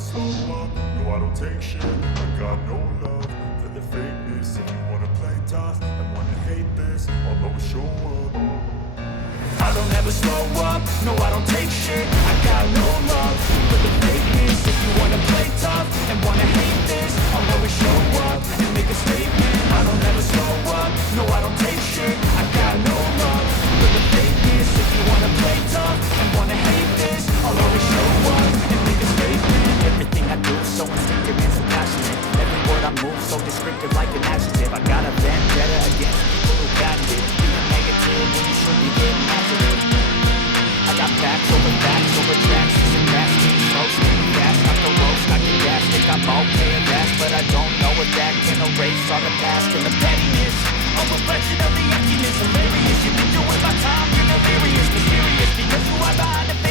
slow up, no I don't take shit. I got no love for the fakeness. If you wanna play tough and wanna hate this, I'll always show up. I don't ever slow up, no I don't take shit. I got no love for the fakeness. If you wanna play tough and wanna hate this, I'll always show up and make a statement. I don't ever slow up, no I don't take shit. I got no love for the fakeness. If you wanna play tough and wanna hate this, I'll always show up and make a statement. Everything I do so instinctive and so passionate. Every word I move so descriptive like an adjective. I got a vendetta against people who patent it. Being negative when you should be getting after it. I got facts over tracks, and grass, speed, slow, speed, fast, not the roast, not the gas, think I'm okay at last, but I don't know if that can erase all the past and the pettiness, a reflection of the emptiness, hilarious, you've been doing my time, you're delirious, mysterious, because you are behind the